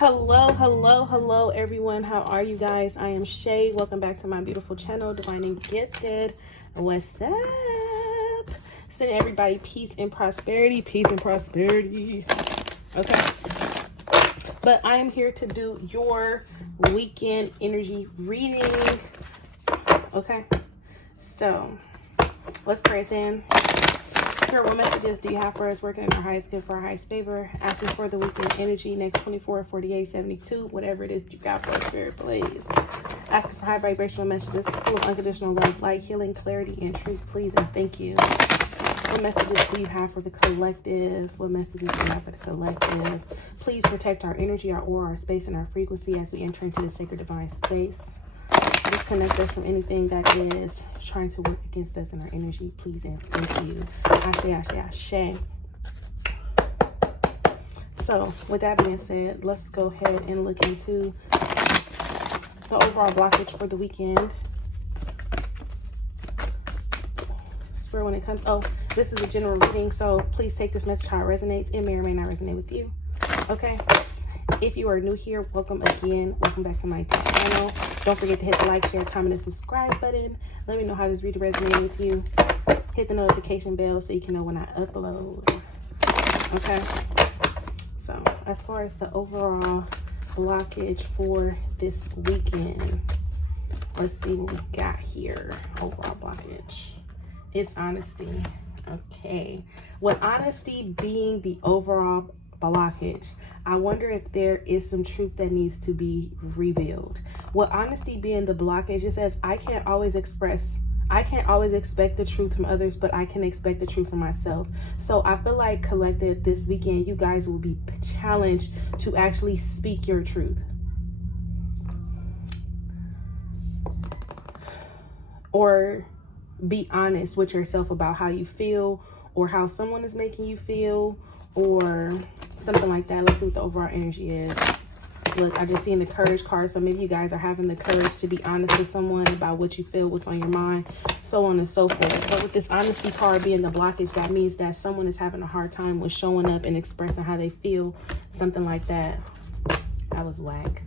Hello everyone. How are you guys? I am Shay. Welcome back to my beautiful channel, Divine and Gifted. What's up? Sending everybody peace and prosperity. Okay. But I am here to do your weekend energy reading. Okay. So let's pray us in. Spirit, what messages do you have for us working in our highest good for our highest favor? Asking for the weekend energy next 24, 48, 72, whatever it is you got for us, Spirit, please. Asking for high vibrational messages full of unconditional love, light, healing, clarity, and truth, please, and thank you. What messages do you have for the collective? What messages do you have for the collective? Please protect our energy, our aura, our space, and our frequency as we enter into the sacred divine space. Disconnect us from anything that is trying to work against us in our energy, please, and thank you. Ashe, ashe, ashe. So, with that being said, let's go ahead and look into the overall blockage for the weekend. Spirit, when it comes, this is a general reading, so please take this message how it resonates. It may or may not resonate with you. Okay. If you are new here, welcome again. Welcome back to my channel. Don't forget to hit the like, share, comment, and subscribe button. Let me know how this reading resonated with you. Hit the notification bell so you can know when I upload. Okay. So, as far as the overall blockage for this weekend, let's see what we got here. Overall blockage. It's honesty. Okay. With honesty being the overall blockage, I wonder if there is some truth that needs to be revealed. With honesty being the blockage, it says I can't always expect the truth from others, but I can expect the truth from myself. So I feel like collective this weekend, you guys will be challenged to actually speak your truth. Or be honest with yourself about how you feel or how someone is making you feel or something like that. Let's see what the overall energy is. Look, I just seen the courage card, so maybe you guys are having the courage to be honest with someone about what you feel, what's on your mind, so on and so forth. But with this honesty card being the blockage, that means that someone is having a hard time with showing up and expressing how they feel, something like that. That was whack.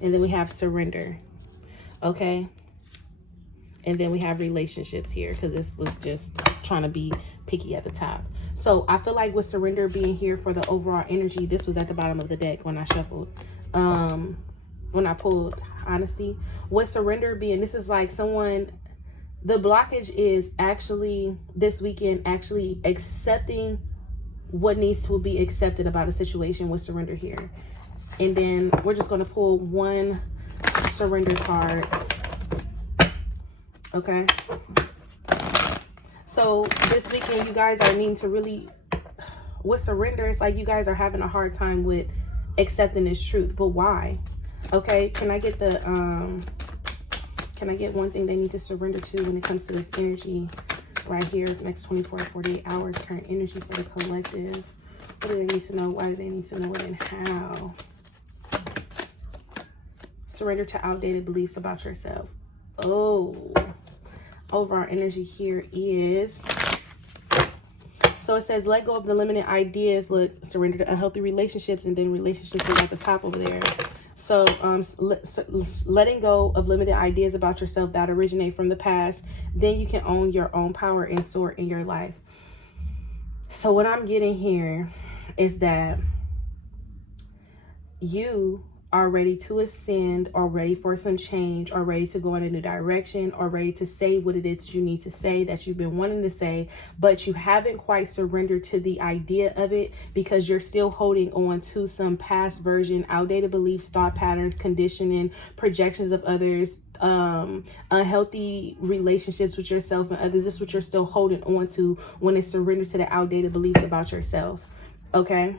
And then we have surrender. Okay. And then we have relationships here, because this was just trying to be picky at the top. So I feel like with surrender being here for the overall energy, this was at the bottom of the deck when I shuffled. When I pulled honesty. With surrender being, this is like someone, the blockage is actually this weekend actually accepting what needs to be accepted about a situation with surrender here. And then we're just going to pull one surrender card. Okay. So this weekend, you guys are needing to really, with surrender, it's like you guys are having a hard time with accepting this truth. But why? Okay. Can I get the, can I get one thing they need to surrender to when it comes to this energy right here, next 24 to 48 hours, current energy for the collective? What do they need to know? Why do they need to know it, and how? Surrender to outdated beliefs about yourself. Oh, overall energy here is, so it says let go of the limited ideas. Look, surrender to unhealthy relationships, and then relationships is at the top over there. So letting go of limited ideas about yourself that originate from the past, then you can own your own power and soar in your life. So what I'm getting here is that you are ready to ascend, or ready for some change, or ready to go in a new direction, or ready to say what it is that you need to say, that you've been wanting to say, but you haven't quite surrendered to the idea of it because you're still holding on to some past version, outdated beliefs, thought patterns, conditioning, projections of others, unhealthy relationships with yourself and others. This is what you're still holding on to when it's surrendered to the outdated beliefs about yourself. Okay.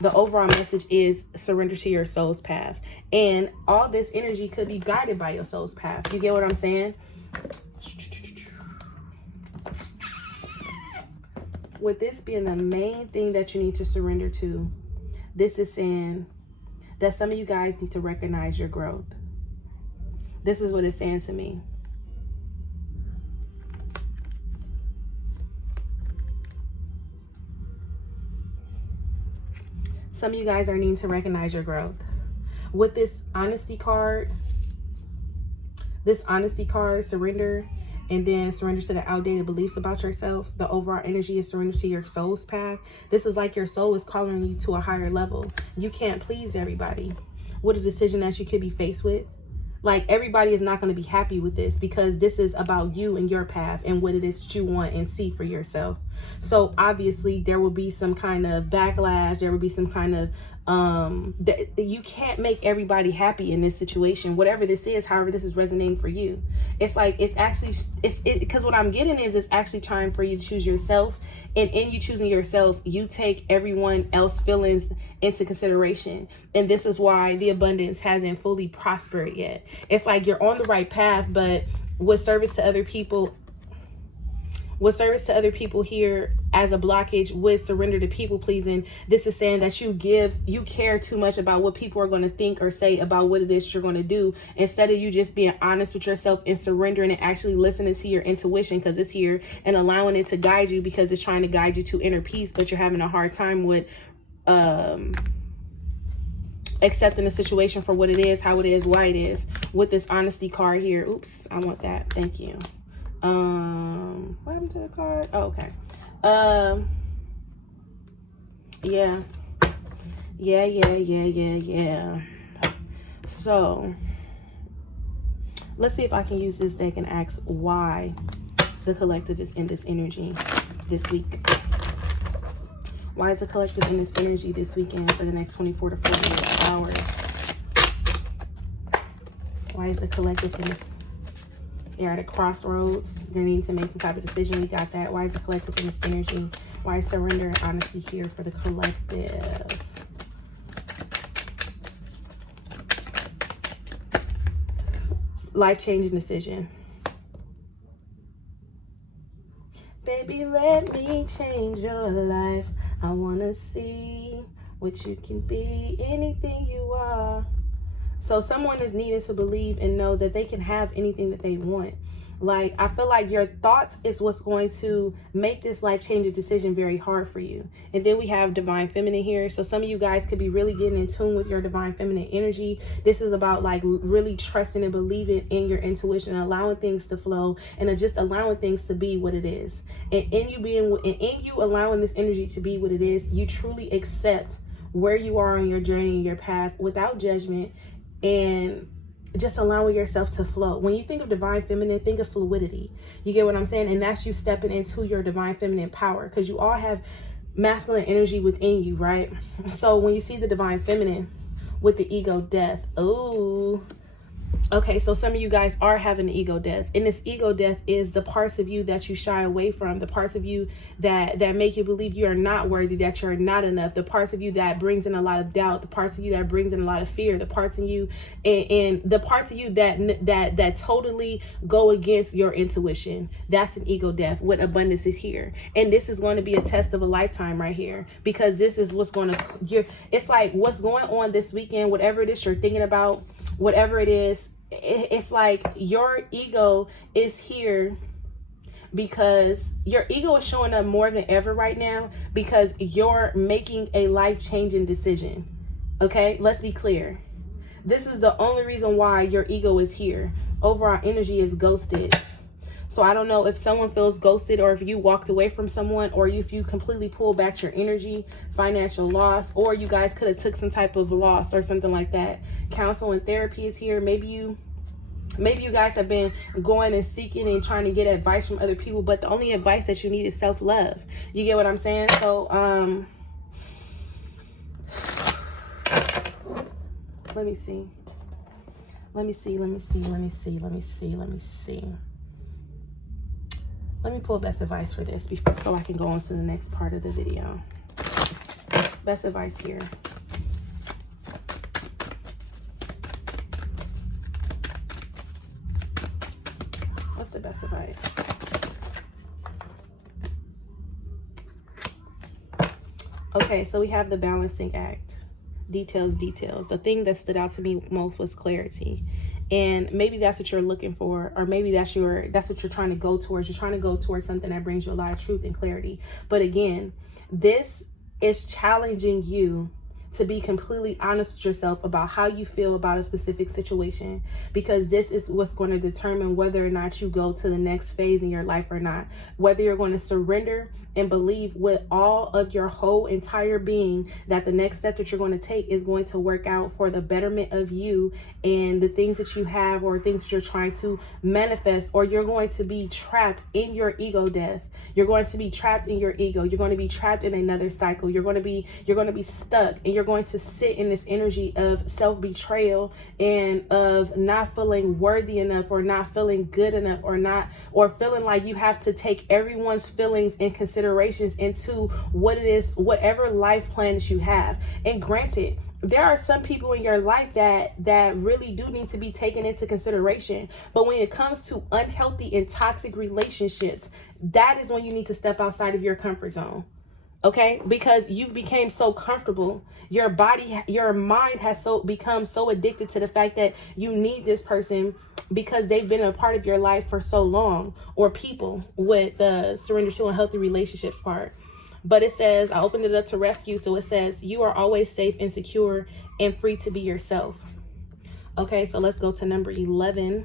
The overall message is surrender to your soul's path. And all this energy could be guided by your soul's path. You get what I'm saying? With this being the main thing that you need to surrender to, this is saying that some of you guys need to recognize your growth. This is what it's saying to me. Some of you guys are needing to recognize your growth. With this honesty card, surrender, and then surrender to the outdated beliefs about yourself. The overall energy is surrender to your soul's path. This is like your soul is calling you to a higher level. You can't please everybody. What a decision that you could be faced with. Like, everybody is not going to be happy with this, because this is about you and your path and what it is that you want and see for yourself. So obviously there will be some kind of backlash. There will be some kind of you can't make everybody happy in this situation, whatever this is, however this is resonating for you. It's like, because what I'm getting is, it's actually time for you to choose yourself, and in you choosing yourself, you take everyone else's feelings into consideration. And this is why the abundance hasn't fully prospered yet. It's like you're on the right path, but with service to other people here as a blockage, with surrender to people pleasing, this is saying that you care too much about what people are going to think or say about what it is you're going to do, instead of you just being honest with yourself and surrendering and actually listening to your intuition, because it's here, and allowing it to guide you, because it's trying to guide you to inner peace. But you're having a hard time with accepting the situation for what it is, how it is, why it is. With this honesty card here, oops, I want that, thank you. What happened to the card? Oh, okay. Yeah. So let's see if I can use this deck and ask why the collective is in this energy this week. Why is the collective in this energy this weekend for the next 24 to 48 hours? Why is the collective in this? They're at a crossroads. They're needing to make some type of decision. We got that. Why is the collective in this energy? Why is surrender and honesty here for the collective? Life-changing decision. Baby, let me change your life. I want to see what you can be, anything you are. So someone is needing to believe and know that they can have anything that they want. Like, I feel like your thoughts is what's going to make this life-changing decision very hard for you. And then we have divine feminine here. So some of you guys could be really getting in tune with your divine feminine energy. This is about like really trusting and believing in your intuition and allowing things to flow, and just allowing things to be what it is. And in you allowing this energy to be what it is, you truly accept where you are on your journey and your path without judgment, and just allowing yourself to flow. When you think of divine feminine, think of fluidity. You get what I'm saying? And that's you stepping into your divine feminine power, because you all have masculine energy within you, right? So when you see the divine feminine with the ego death, oh, okay, so some of you guys are having the ego death. And this ego death is the parts of you that you shy away from, the parts of you that make you believe you are not worthy, that you're not enough, the parts of you that brings in a lot of doubt, the parts of you that brings in a lot of fear, the parts in you and the parts of you that totally go against your intuition. That's an ego death. What abundance is here. And this is going to be a test of a lifetime right here, because this is what's going to, it's like what's going on this weekend, whatever it is you're thinking about, whatever it is, it's like your ego is here, because your ego is showing up more than ever right now, because you're making a life-changing decision. Okay, let's be clear. This is the only reason why your ego is here. Overall energy is ghosted. So I don't know if someone feels ghosted, or if you walked away from someone, or if you completely pulled back your energy, financial loss, or you guys could have took some type of loss or something like that. Counsel and therapy is here. Maybe you guys have been going and seeking and trying to get advice from other people, but the only advice that you need is self-love. You get what I'm saying? So let me see. Let me pull best advice for this so I can go on to the next part of the video. Best advice here. What's the best advice? Okay, so we have the balancing act. Details. The thing that stood out to me most was clarity. And maybe that's what you're looking for, or maybe that's what you're trying to go towards. You're trying to go towards something that brings you a lot of truth and clarity. But again, this is challenging you to be completely honest with yourself about how you feel about a specific situation, because this is what's going to determine whether or not you go to the next phase in your life or not, whether you're going to surrender and believe with all of your whole entire being that the next step that you're going to take is going to work out for the betterment of you and the things that you have or things that you're trying to manifest, or you're going to be trapped in your ego death. You're going to be trapped in your ego. You're going to be trapped in another cycle. You're going to be stuck, and you're going to sit in this energy of self-betrayal and of not feeling worthy enough, or not feeling good enough, or feeling like you have to take everyone's feelings and considerations into what it is, whatever life plans you have. And granted, there are some people in your life that really do need to be taken into consideration. But when it comes to unhealthy and toxic relationships, that is when you need to step outside of your comfort zone. Okay? Because you've become so comfortable. Your mind has become so addicted to the fact that you need this person because they've been a part of your life for so long, or people, with the surrender to unhealthy relationships part. But it says, I opened it up to rescue. So it says, you are always safe and secure and free to be yourself. Okay, so let's go to number 11.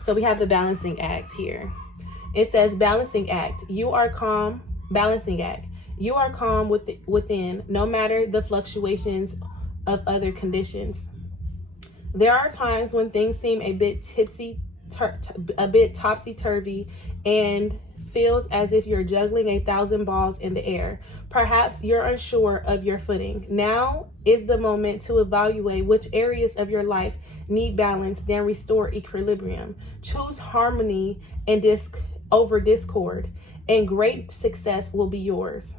So we have the balancing act here. It says, balancing act. You are calm. Balancing act. You are calm within, no matter the fluctuations of other conditions. There are times when things seem a bit topsy-turvy and feels as if you're juggling 1,000 balls in the air. Perhaps you're unsure of your footing. Now is the moment to evaluate which areas of your life need balance, then restore equilibrium. Choose harmony and over discord, and great success will be yours.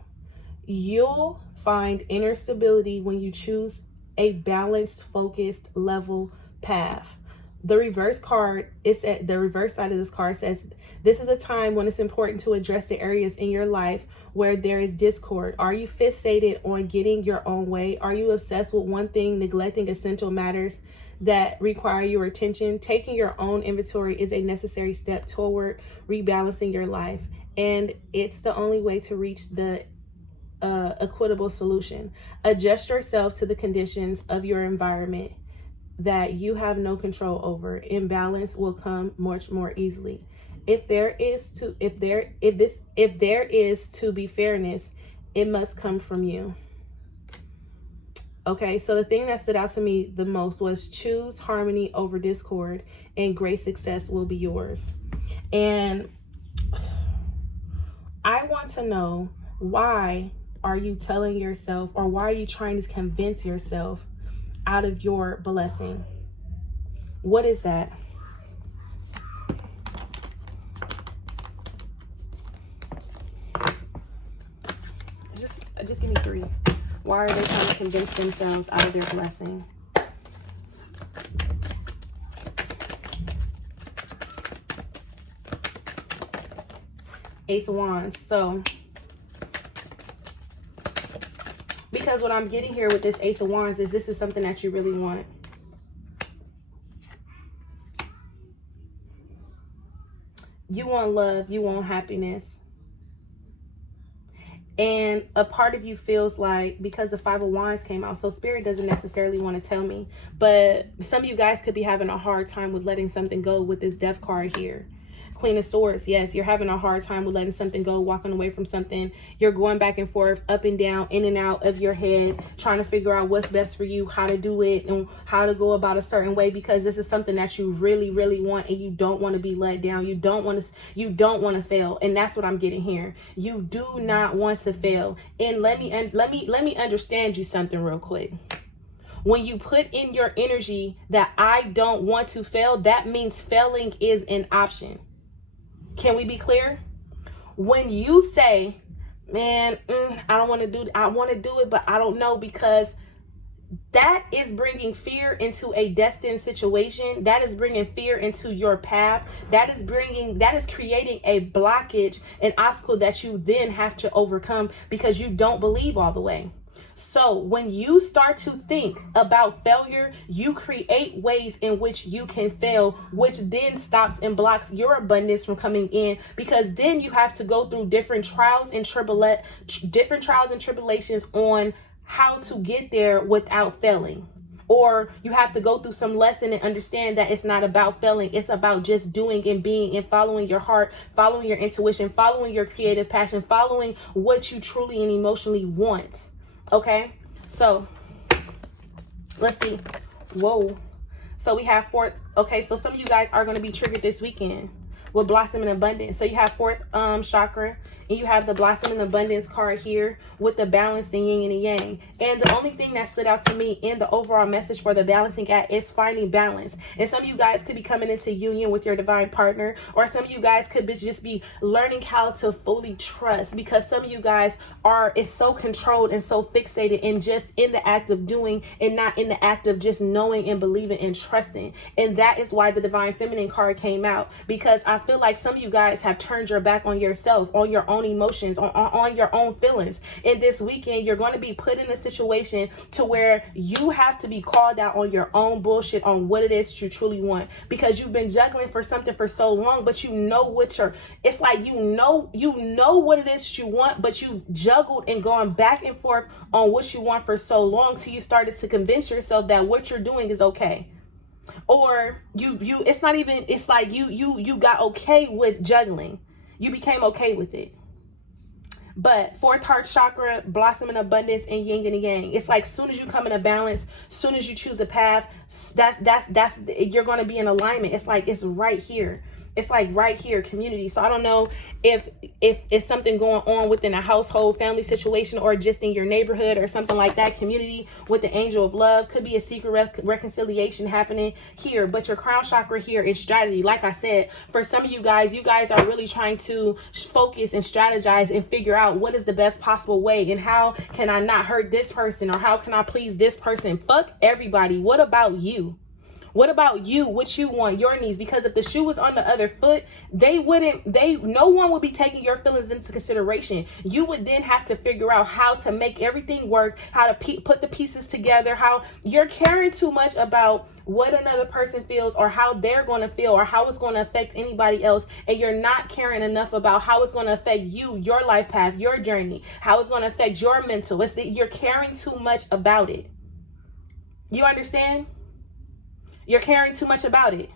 You'll find inner stability when you choose a balanced, focused, level path. The reverse card, the reverse side of this card says, this is a time when it's important to address the areas in your life where there is discord. Are you fixated on getting your own way? Are you obsessed with one thing, neglecting essential matters that require your attention? Taking your own inventory is a necessary step toward rebalancing your life, and it's the only way to reach the equitable solution. Adjust yourself to the conditions of your environment that you have no control over. Imbalance will come much more easily. If there is to be fairness, it must come from you. Okay, so the thing that stood out to me the most was choose harmony over discord, and great success will be yours. And I want to know, why are you telling yourself, or why are you trying to convince yourself out of your blessing? What is that? Just give me 3. Why are they trying to convince themselves out of their blessing? Ace of Wands. So, because what I'm getting here with this Ace of Wands is this is something that you really want. You want love. You want happiness. And a part of you feels like, because the 5 of Wands came out, so Spirit doesn't necessarily want to tell me, but some of you guys could be having a hard time with letting something go with this Death card here. Queen of Swords, yes, you're having a hard time with letting something go, walking away from something. You're going back and forth, up and down, in and out of your head, trying to figure out what's best for you, how to do it, and how to go about a certain way, because this is something that you really, really want, and you don't want to be let down. You don't want to fail, and that's what I'm getting here. You do not want to fail. And let me understand you something real quick. When you put in your energy that I don't want to fail, that means failing is an option. Can we be clear? When you say, man, I want to do it, but I don't know, because that is bringing fear into a destined situation. That is bringing fear into your path. That is creating a blockage, an obstacle that you then have to overcome because you don't believe all the way. So when you start to think about failure, you create ways in which you can fail, which then stops and blocks your abundance from coming in, because then you have to go through different trials and tribulations on how to get there without failing. Or you have to go through some lesson and understand that it's not about failing. It's about just doing and being and following your heart, following your intuition, following your creative passion, following what you truly and emotionally want. Okay, so let's see. Whoa. So we have fourth. Okay, so some of you guys are going to be triggered this weekend with blossom and abundance. So you have fourth chakra, and you have the blossom and abundance card here with the balance, the yin and the yang. And the only thing that stood out to me in the overall message for the balancing act is finding balance. And some of you guys could be coming into union with your divine partner, or some of you guys could just be learning how to fully trust, because some of you guys is so controlled and so fixated in just in the act of doing and not in the act of just knowing and believing and trusting. And that is why the divine feminine card came out, because I feel like some of you guys have turned your back on yourself, on your own emotions, on your own feelings. And this weekend, you're going to be put in a situation to where you have to be called out on your own bullshit, on what it is you truly want, because you've been juggling for something for so long, but you know what it's like, you know what it is you want, but you juggled and going back and forth on what you want for so long till you started to convince yourself that what you're doing is okay. Or it's not even, it's like you got okay with juggling. You became okay with it. But fourth heart chakra, blossom in abundance, and yin and yang. It's like soon as you come in a balance, soon as you choose a path, that's you're going to be in alignment. It's like it's right here. It's like right here, community. So I don't know if it's something going on within a household, family situation, or just in your neighborhood or something like that. Community with the angel of love. Could be a secret reconciliation happening here. But your crown chakra here is strategy. Like I said, for some of you guys are really trying to focus and strategize and figure out what is the best possible way, and how can I not hurt this person, or how can I please this person. Fuck everybody. What about you? What about you? What you want, your needs? Because if the shoe was on the other foot, no one would be taking your feelings into consideration. You would then have to figure out how to make everything work, how to put the pieces together, how you're caring too much about what another person feels, or how they're going to feel, or how it's going to affect anybody else. And you're not caring enough about how it's going to affect you, your life path, your journey, how it's going to affect your mental. You're caring too much about it. You understand? You're caring too much about it.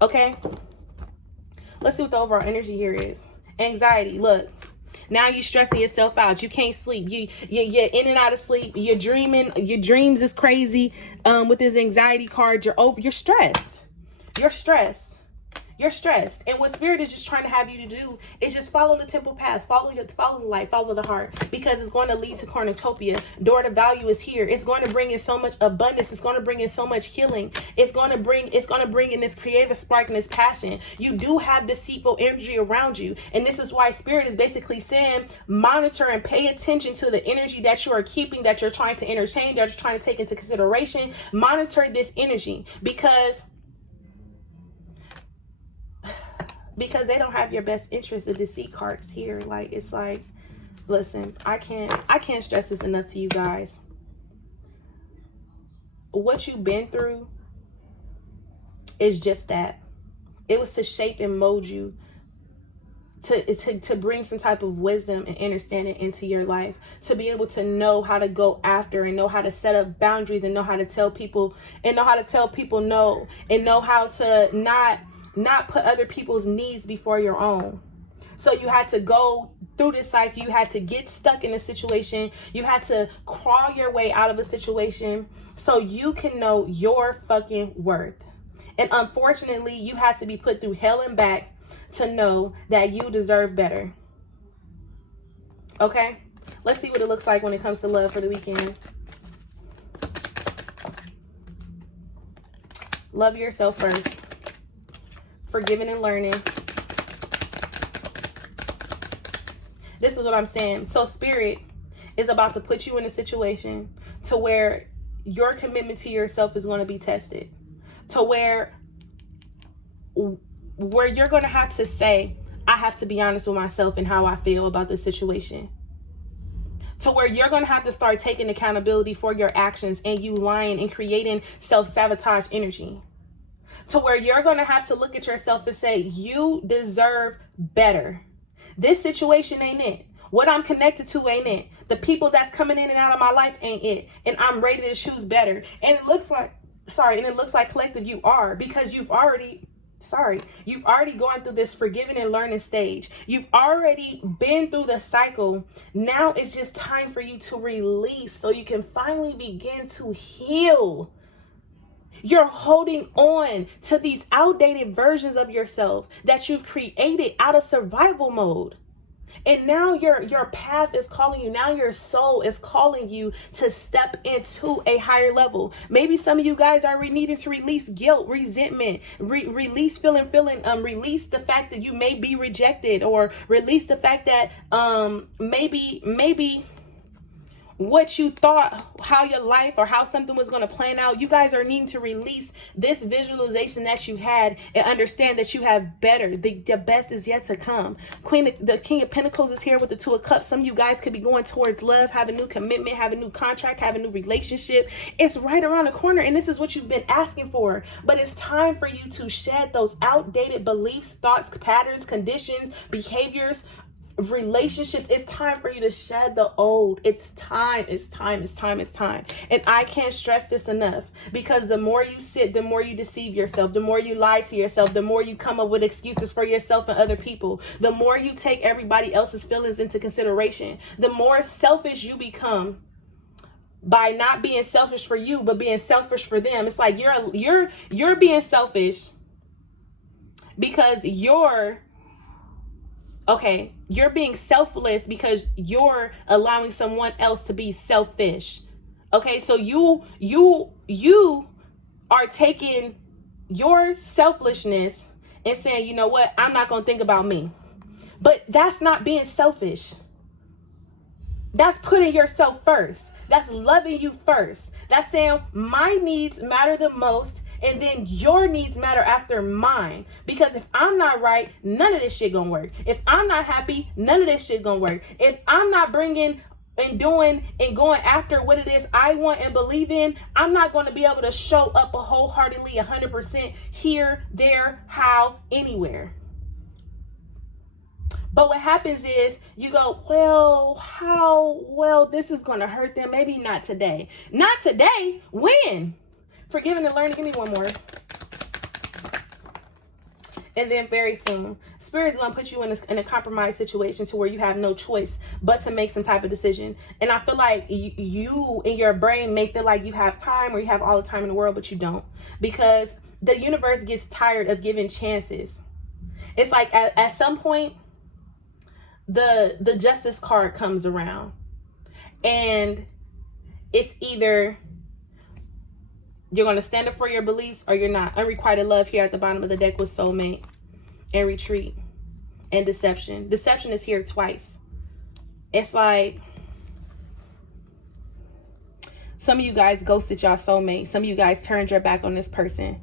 Okay. Let's see what the overall energy here is. Anxiety. Look, now you're stressing yourself out. You can't sleep. You're in and out of sleep. You're dreaming. Your dreams is crazy. With this anxiety card, you're stressed. You're stressed. You're stressed. And what spirit is just trying to have you to do is just follow the temple path, follow the light, follow the heart, because it's going to lead to cornucopia. Door to value is here. It's going to bring in so much abundance. It's going to bring in so much healing. It's going to bring in this creative spark and this passion. You do have deceitful energy around you. And this is why spirit is basically saying, monitor and pay attention to the energy that you are keeping, that you're trying to entertain, that you're trying to take into consideration. Monitor this energy, because they don't have your best interest. The deceit cards here, like, it's like, listen, I can't stress this enough to you guys. What you've been through is just that. It was to shape and mold you, to bring some type of wisdom and understanding into your life, to be able to know how to go after, and know how to set up boundaries, and know how to tell people no, and know how to not put other people's needs before your own. So you had to go through this cycle. You had to get stuck in a situation. You had to crawl your way out of a situation so you can know your fucking worth. And unfortunately, you had to be put through hell and back to know that you deserve better. Okay? Let's see what it looks like when it comes to love for the weekend. Love yourself first. Forgiving and learning. This is what I'm saying. So spirit is about to put you in a situation to where your commitment to yourself is going to be tested, to where you're going to have to say, I have to be honest with myself and how I feel about this situation, to where you're going to have to start taking accountability for your actions, and you lying and creating self-sabotage energy, to where you're going to have to look at yourself and say, you deserve better. This situation ain't it. What I'm connected to ain't it. The people that's coming in and out of my life ain't it. And I'm ready to choose better. And it looks like, collective, you are, because you've already gone through this forgiving and learning stage. You've already been through the cycle. Now it's just time for you to release so you can finally begin to heal. You're holding on to these outdated versions of yourself that you've created out of survival mode. And now your path is calling you. Now your soul is calling you to step into a higher level. Maybe some of you guys are needing to release guilt, resentment, release release the fact that you may be rejected, or release the fact that maybe what you thought, how your life or how something was going to plan out. You guys are needing to release this visualization that you had and understand that you have better. The best is yet to come. The King of Pentacles is here with the Two of Cups. Some of you guys could be going towards love, have a new commitment, have a new contract, have a new relationship. It's right around the corner, and this is what you've been asking for. But it's time for you to shed those outdated beliefs, thoughts, patterns, conditions, behaviors, relationships. It's time for you to shed the old. It's time. And I can't stress this enough, because the more you sit, the more you deceive yourself, the more you lie to yourself, the more you come up with excuses for yourself and other people, the more you take everybody else's feelings into consideration, the more selfish you become by not being selfish for you, but being selfish for them. It's like you're being selfish because you're being selfless because you're allowing someone else to be selfish. Okay, so you are taking your selfishness and saying, you know what, I'm not going to think about me. But that's not being selfish. That's putting yourself first. That's loving you first. That's saying my needs matter the most, and then your needs matter after mine. Because if I'm not right, none of this shit gonna work. If I'm not happy, none of this shit gonna work. If I'm not bringing and doing and going after what it is I want and believe in, I'm not going to be able to show up wholeheartedly 100% here, there, how, anywhere. But what happens is you go, this is going to hurt them. Maybe not today. Not today. When? Forgiving and learning. Give me one more. And then very soon, Spirit's going to put you in a compromised situation to where you have no choice but to make some type of decision. And I feel like you in your brain may feel like you have time, or you have all the time in the world, but you don't. Because the universe gets tired of giving chances. It's like at some point, the justice card comes around, and it's either you're going to stand up for your beliefs or you're not. Unrequited love here at the bottom of the deck with soulmate and retreat and deception. Deception is here twice. It's like some of you guys ghosted y'all soulmate. Some of you guys turned your back on this person.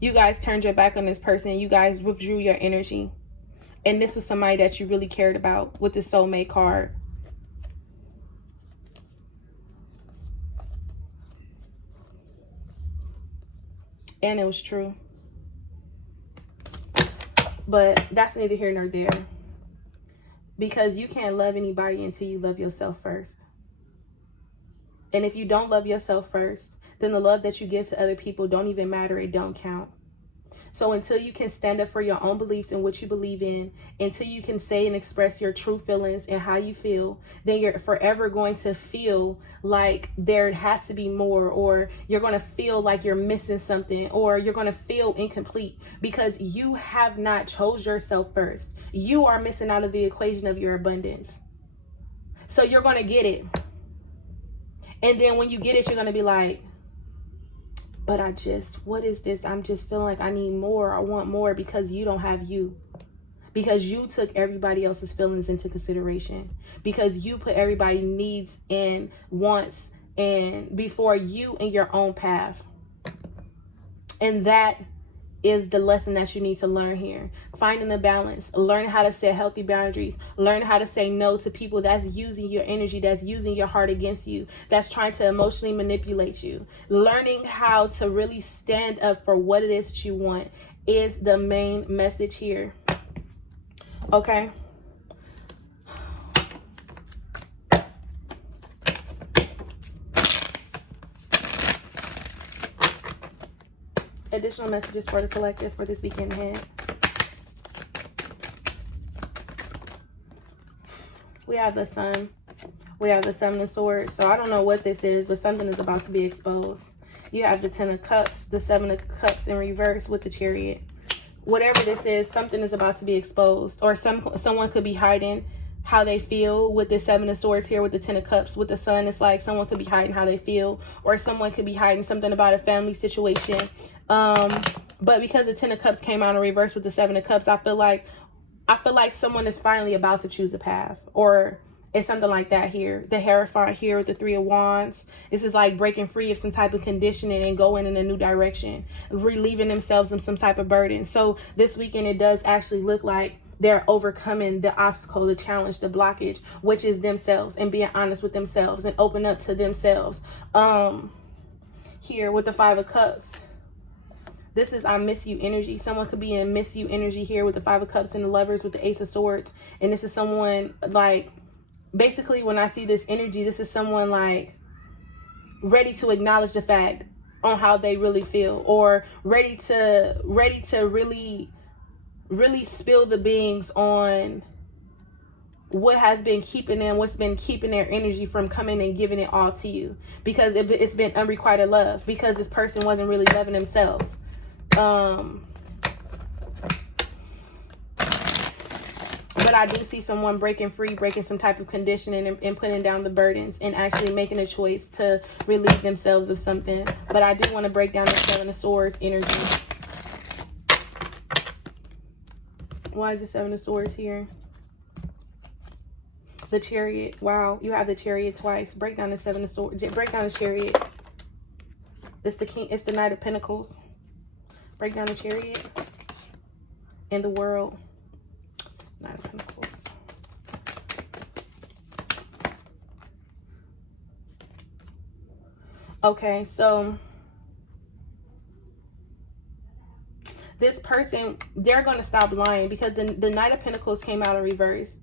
You guys turned your back on this person. You guys withdrew your energy. And this was somebody that you really cared about with the soulmate card. And it was true. But that's neither here nor there. Because you can't love anybody until you love yourself first. And if you don't love yourself first, then the love that you give to other people don't even matter. It don't count. So until you can stand up for your own beliefs and what you believe in, until you can say and express your true feelings and how you feel, then you're forever going to feel like there has to be more, or you're going to feel like you're missing something, or you're going to feel incomplete because you have not chose yourself first. You are missing out of the equation of your abundance. So you're going to get it. And then when you get it, you're going to be like, but what is this? I'm just feeling like I need more. I want more, because you don't have you. Because you took everybody else's feelings into consideration. Because you put everybody's needs and wants and before you and your own path. And that is the lesson that you need to learn here. Finding the balance, learn how to set healthy boundaries, learn how to say no to people that's using your energy, that's using your heart against you, that's trying to emotionally manipulate you. Learning how to really stand up for what it is that you want is the main message here. Okay. Additional messages for the collective for this weekend ahead. We have the Sun. We have the Seven of Swords. So I don't know what this is, but something is about to be exposed. You have the Ten of Cups, the Seven of Cups in reverse with the Chariot. Whatever this is, something is about to be exposed. Or someone could be hiding how they feel with the Seven of Swords here with the Ten of Cups. With the Sun, it's like someone could be hiding how they feel, or someone could be hiding something about a family situation. But because the Ten of Cups came out in reverse with the Seven of Cups, I feel like someone is finally about to choose a path, or it's something like that here. The Hierophant here with the Three of Wands. This is like breaking free of some type of conditioning and going in a new direction, relieving themselves of some type of burden. So this weekend, it does actually look like they're overcoming the obstacle, the challenge, the blockage, which is themselves, and being honest with themselves and open up to themselves. Here with the Five of Cups, this is I miss you energy. Someone could be in miss you energy here with the Five of Cups and the Lovers with the Ace of Swords. And this is someone like, basically when I see this energy, this is someone like ready to acknowledge the fact on how they really feel, or ready to really spill the beans on what has been keeping them, what's been keeping their energy from coming and giving it all to you, because it's been unrequited love, because this person wasn't really loving themselves. But I do see someone breaking free, breaking some type of conditioning, and putting down the burdens and actually making a choice to relieve themselves of something. But I do want to break down the Seven of Swords energy. Why is the Seven of Swords here? The Chariot. Wow, you have the Chariot twice. Break down the Seven of Swords. Break down the Chariot. It's the King. It's the Knight of Pentacles. Break down the Chariot and the World. Knight of Pentacles. Okay, so this person, they're going to stop lying, because the Knight of Pentacles came out in reverse.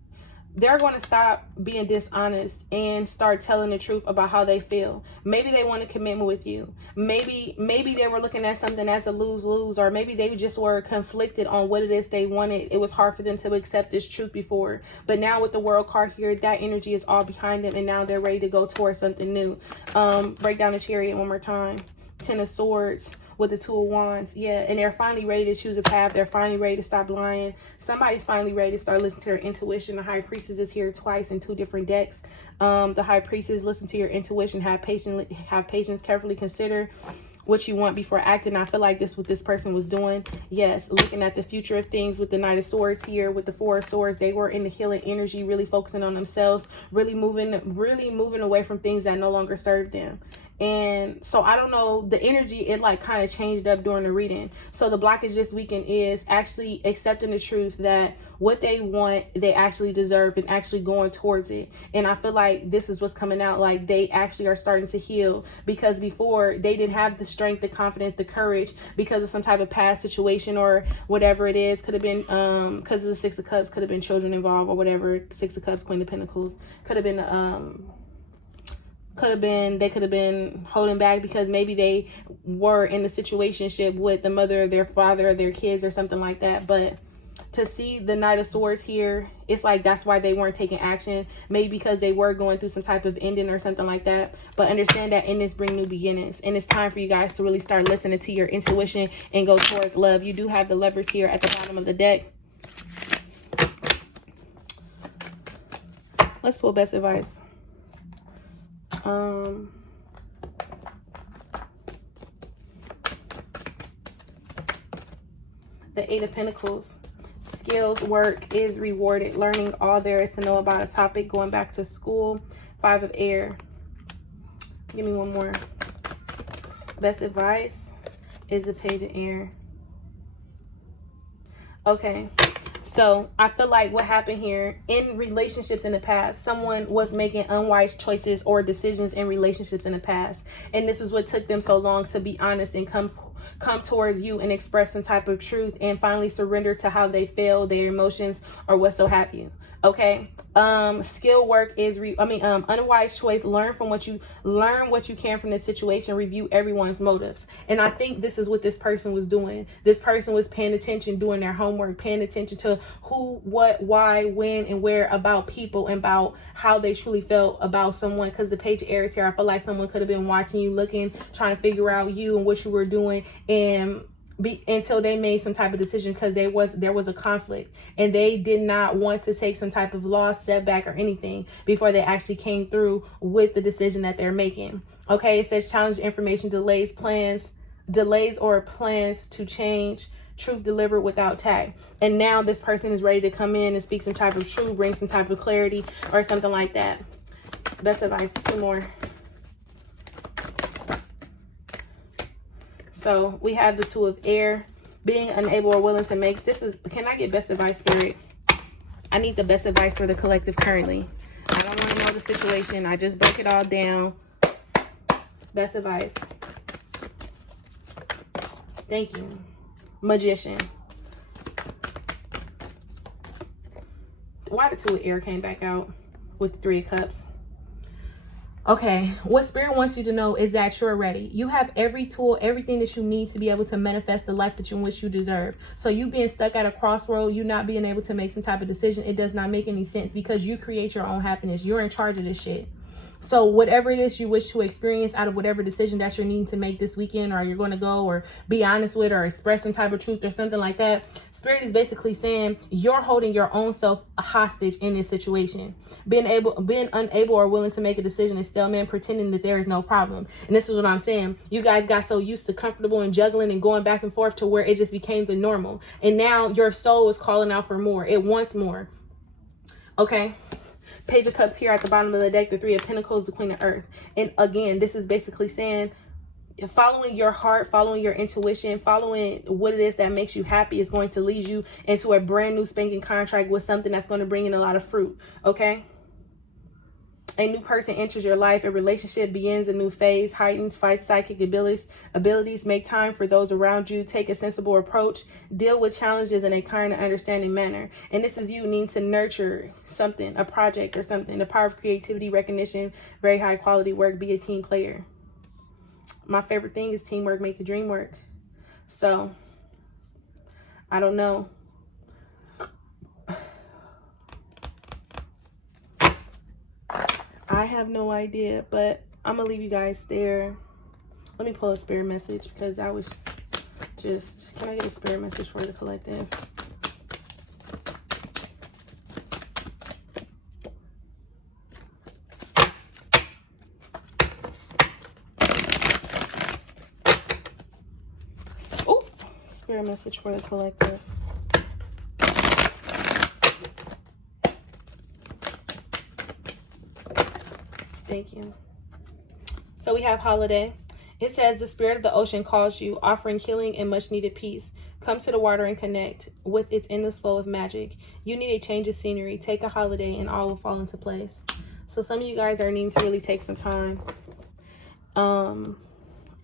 They're going to stop being dishonest and start telling the truth about how they feel. Maybe they want a commitment with you. Maybe they were looking at something as a lose-lose, or maybe they just were conflicted on what it is they wanted. It was hard for them to accept this truth before. But now with the World card here, that energy is all behind them, and now they're ready to go towards something new. Break down the Chariot one more time. Ten of Swords with the Two of Wands. Yeah, and they're finally ready to choose a path. They're finally ready to stop lying. Somebody's finally ready to start listening to their intuition. The High Priestess is here twice in two different decks. The High Priestess, listen to your intuition. Have patience. Carefully consider what you want before acting. I feel like this what this person was doing. Yes, looking at the future of things with the Knight of Swords here with the Four of Swords. They were in the healing energy, really focusing on themselves, really moving away from things that no longer serve them. And so I don't know, the energy, it like kind of changed up during the reading. So the blockage this weekend is actually accepting the truth that what they want, they actually deserve, and actually going towards it. And I feel like this is what's coming out, like they actually are starting to heal, because before they didn't have the strength, the confidence, the courage, because of some type of past situation or whatever it is. Could have been because of the Six of Cups, could have been children involved or whatever. Six of Cups, Queen of Pentacles, could have been they could have been holding back because maybe they were in a situationship with the mother of their father or their kids or something like that. But to see the Knight of Swords here, it's like that's why they weren't taking action. Maybe because they were going through some type of ending or something like that. But understand that endings bring new beginnings, and it's time for you guys to really start listening to your intuition and go towards love. You do have the Lovers here at the bottom of the deck. Let's pull best advice. The Eight of Pentacles. Skills, work is rewarded. Learning all there is to know about a topic. Going back to school. Five of Air. Give me one more. Best advice is the Page of Air. Okay. So I feel like what happened here in relationships in the past, someone was making unwise choices or decisions in relationships in the past. And this is what took them so long to be honest and come towards you and express some type of truth and finally surrender to how they feel, their emotions, or what so have you. Okay. Skill work is unwise choice. Learn what you can from this situation. Review everyone's motives. And I think this is what this person was doing. This person was paying attention, doing their homework, paying attention to who, what, why, when, and where about people and about how they truly felt about someone. Because the page of Aries here, I feel like someone could have been watching you, looking, trying to figure out you and what you were doing, and until they made some type of decision, because there was a conflict and they did not want to take some type of loss, setback, or anything before they actually came through with the decision that they're making. Okay, it says challenge information, delays or plans to change, truth delivered without tact. And now this person is ready to come in and speak some type of truth, bring some type of clarity or something like that. Best advice, 2 more. So we have the 2 of air, being unable or willing to make. Can I get best advice, Spirit? I need the best advice for the collective currently. I don't want to know the situation. I just broke it all down. Best advice. Thank you. Magician. Why the 2 of air came back out with the 3 of cups? Okay, what Spirit wants you to know is that you're ready. You have every tool, everything that you need to be able to manifest the life that you wish you deserve. So you being stuck at a crossroad, you not being able to make some type of decision, it does not make any sense, because you create your own happiness. You're in charge of this shit. So whatever it is you wish to experience out of whatever decision that you're needing to make this weekend, or you're going to go or be honest with or express some type of truth or something like that, Spirit is basically saying you're holding your own self hostage in this situation. Being unable or willing to make a decision is stalemate, pretending that there is no problem. And this is what I'm saying. You guys got so used to comfortable and juggling and going back and forth to where it just became the normal. And now your soul is calling out for more. It wants more. Okay. Page of Cups here at the bottom of the deck, the 3 of Pentacles, the Queen of Earth. And again, this is basically saying following your heart, following your intuition, following what it is that makes you happy is going to lead you into a brand new spanking contract with something that's going to bring in a lot of fruit. Okay. A new person enters your life. A relationship begins a new phase. Heightens psychic abilities. Make time for those around you. Take a sensible approach. Deal with challenges in a kind and understanding manner. And this is you needing to nurture something, a project or something. The power of creativity, recognition, very high quality work. Be a team player. My favorite thing is teamwork. Make the dream work. So, I don't know. I have no idea, but I'm gonna leave you guys there. Let me pull a spirit message, because I was just, can I get a spirit message for the collective? Oh, spirit message for the collective. Thank you. So we have holiday. It says the spirit of the ocean calls you, offering healing and much needed peace. Come to the water and connect with its endless flow of magic. You need a change of scenery. Take a holiday and all will fall into place. So some of you guys are needing to really take some time and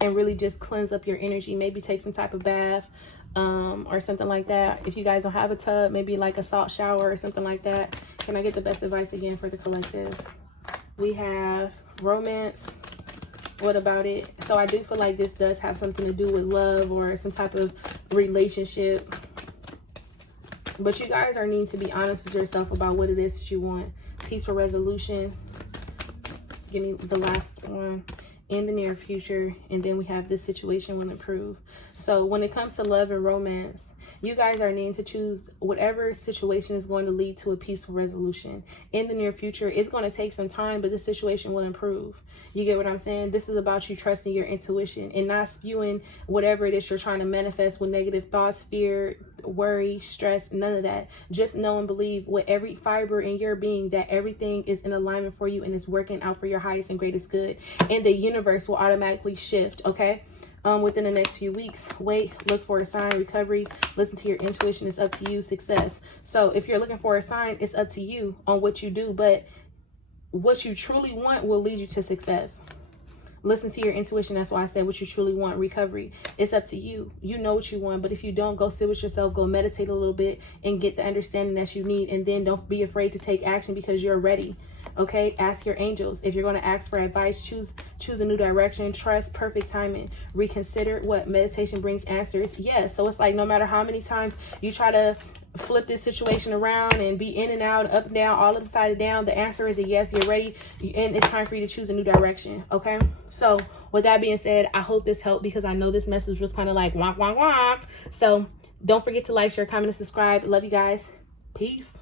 really just cleanse up your energy. Maybe take some type of bath or something like that. If you guys don't have a tub, maybe like a salt shower or something like that. Can I get the best advice again for the collective? We have romance. What about it? So I do feel like this does have something to do with love or some type of relationship. But you guys are needing to be honest with yourself about what it is that you want. Peaceful resolution. Give me the last one. In the near future. And then we have this situation will improve. So when it comes to love and romance, you guys are needing to choose whatever situation is going to lead to a peaceful resolution. In the near future, it's going to take some time, but the situation will improve. You get what I'm saying? This is about you trusting your intuition and not spewing whatever it is you're trying to manifest with negative thoughts, fear, worry, stress, none of that. Just know and believe with every fiber in your being that everything is in alignment for you and is working out for your highest and greatest good. And the universe will automatically shift, okay? within the next few weeks. Wait, look for a sign. Recovery, listen to your intuition. It's up to you. Success. So if you're looking for a sign, it's up to you on what you do, but what you truly want will lead you to success. Listen to your intuition. That's why I said what you truly want. Recovery, it's up to you. You know what you want, but if you don't, go sit with yourself, go meditate a little bit and get the understanding that you need. And then don't be afraid to take action because you're ready. Okay, ask your angels. If you're going to ask for advice, choose a new direction. Trust perfect timing. Reconsider. What meditation brings answers. Yes. So it's like no matter how many times you try to flip this situation around and be in and out, up and down, all upside down, the answer is a yes. You're ready, and it's time for you to choose a new direction. Okay, so with that being said, I hope this helped because I know this message was kind of like wonk wonk wonk. So don't forget to like, share, comment, and subscribe. Love you guys. Peace.